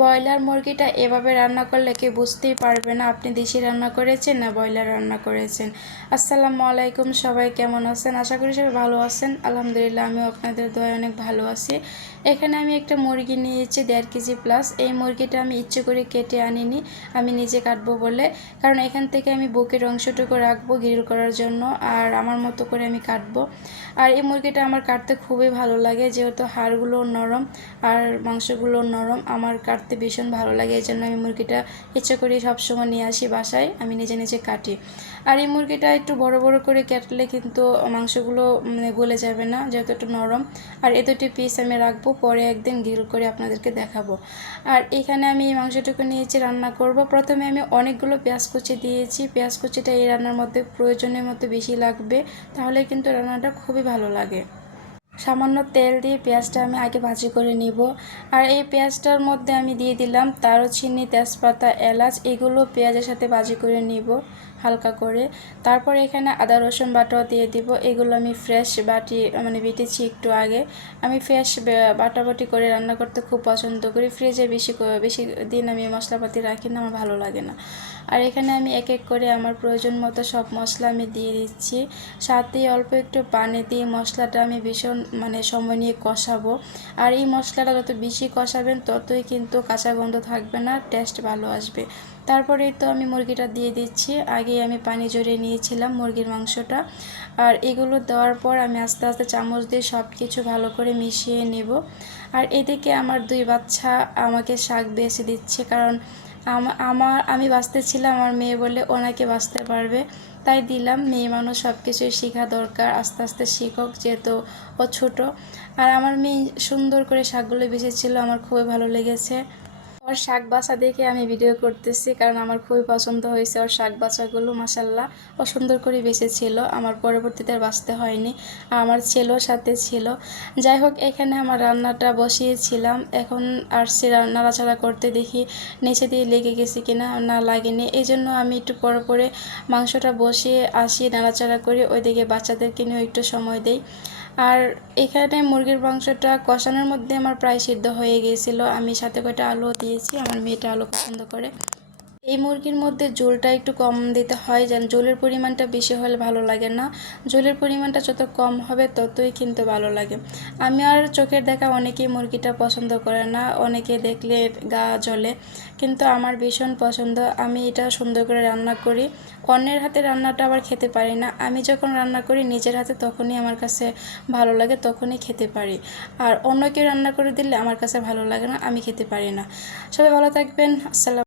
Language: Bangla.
ব্রয়লার মুরগিটা এভাবে রান্না করলে কেউ বুঝতেই পারবে না আপনি দেশি রান্না করেছেন না ব্রয়লার রান্না করেছেন। আসসালামু আলাইকুম, সবাই কেমন আছেন? আশা করি সবাই ভালো আছেন। আলহামদুলিল্লাহ, আমিও আপনাদের দয়ায় অনেক ভালো আছি। এখানে আমি একটা মুরগি নিয়েছি 1.5 কেজি প্লাস। এই মুরগিটা আমি ইচ্ছে করে কেটে আনিনি, আমি নিজে কাটবো বলে, কারণ এখান থেকে আমি বুকের অংশটুকু রাখবো গ্রিল করার জন্য, আর আমার মতো করে আমি কাটবো। আর এই মুরগিটা আমার কাটতে খুবই ভালো লাগে, যেহেতু হাড়গুলো নরম আর মাংসগুলো নরম, আমার কাটতে ভীষণ ভালো লাগে। এই জন্য আমি মুরগিটা ইচ্ছে করে সবসময় নিয়ে আসি বাসায়, আমি নিজে নিজে কাটি। আর এই মুরগিটা একটু বড় বড় করে কাটলে কিন্তু মাংসগুলো গলে যাবে না, যেহেতু একটু নরম। আর এ দুটি পিস আমি রাখবো, পরে একদিন গ্রিল করে আপনাদেরকে দেখাবো। আর এখানে আমি এই মাংসটুকু নিয়েছি রান্না করব। প্রথমে আমি অনেকগুলো পেঁয়াজ কুচি দিয়েছি। পেঁয়াজ কুচিটা এই রান্নার মধ্যে প্রয়োজনের মতো বেশি লাগবে, তাহলে কিন্তু রান্নাটা খুবই ভালো লাগে। সামান্য তেল দিয়ে পেঁয়াজটা আমি আগে ভাজি করে নিব। আর এই পেঁয়াজটার মধ্যে আমি দিয়ে দিলাম দারুচিনি, তেজপাতা, এলাচ, এগুলো পেঁয়াজের সাথে ভাজি করে নিব হালকা করে। তারপর এখানে আদা রসুন বাটাও দিয়ে দিব। এগুলো আমি ফ্রেশ বেটেছি একটু আগে। আমি ফ্রেশ বাটাবাটি করে রান্না করতে খুব পছন্দ করি। ফ্রিজে বেশি দিন আমি মশলাপাতি রাখি না, আমার ভালো লাগে না। আর এখানে আমি এক এক করে আমার প্রয়োজন মতো সব মশলা আমি দিয়ে দিচ্ছি। সাথে অল্প একটু পানি দিয়ে মশলাটা আমি ভীষণ সময় নিয়ে কষাবো। আর এই মশলাটা যত বেশি কষাবেন ততই কিন্তু কাঁচা গন্ধ থাকবে না, টেস্ট ভালো আসবে। তারপরে তো আমি মুরগিটা দিয়ে দিচ্ছি। আগে আমি পানি ঝরিয়ে নিয়েছিলাম মুরগির মাংসটা। আর এগুলো দেওয়ার পর আমি আস্তে আস্তে চামচ দিয়ে সব কিছু ভালো করে মিশিয়ে নেব। আর এদিকে আমার 2 বাচ্চা আমাকে শাক বেছে দিচ্ছে, কারণ আমি বাঁচতেছিলাম, আমার মেয়ে বলে ওনাকে বাঁচতে পারবে, তাই দিলাম। মেয়ে মানুষ সব কিছুই শেখা দরকার, আস্তে আস্তে শিখুক, যেহেতু ও ছোটো। আর আমার মেয়ে সুন্দর করে শাকগুলো বেছেছিল, আমার খুবই ভালো লেগেছে। ওর শাক বাছা দেখে আমি ভিডিও করতেছি, কারণ আমার খুবই পছন্দ হয়েছে ওর শাক বাছাগুলো। মাশাল্লাহ, ও সুন্দর করে বেছেছিল, আমার পরবর্তীতে আর বাছতে হয়নি। আমার ছেলেও সাথে ছিল। যাই হোক, এখানে আমার রান্নাটা বসিয়েছিলাম। এখন আসছি নাড়াচাড়া করতে, দেখি নিচে দিয়ে লেগে গেছে কিনা, না লাগেনি। এই জন্য আমি একটু পরে পরে মাংসটা বসিয়ে আসি, নাড়াচাড়া করি, ওইদিকে বাচ্চাদেরকে নিয়েও একটু সময় দেই। আর এখানে মুরগির মাংসটা কষানোর মধ্যে আমার প্রায় সিদ্ধ হয়ে গিয়েছিলো। আমি সাথে কয়টা আলু দিয়েছি, আমার মেয়েটা আলু পছন্দ করে। এই মুরগির মধ্যে ঝোলটা একটু কম দিতে হয়, যেন ঝোলের পরিমাণটা বেশি হলে ভালো লাগে না। ঝোলের পরিমাণটা যত কম হবে ততই কিন্তু ভালো লাগে। আমি আর চোখের দেখা অনেকেই মুরগিটা পছন্দ করে না, অনেকে দেখলে গা জ্বলে, কিন্তু আমার ভীষণ পছন্দ। আমি এটা সুন্দর করে রান্না করি। অন্যের হাতে রান্নাটা আবার খেতে পারি না, আমি যখন রান্না করি নিজের হাতে তখনই আমার কাছে ভালো লাগে, তখনই খেতে পারি। আর অন্য কেউ রান্না করে দিলে আমার কাছে ভালো লাগে না, আমি খেতে পারি না। সবাই ভালো থাকবেন। আসসালাম।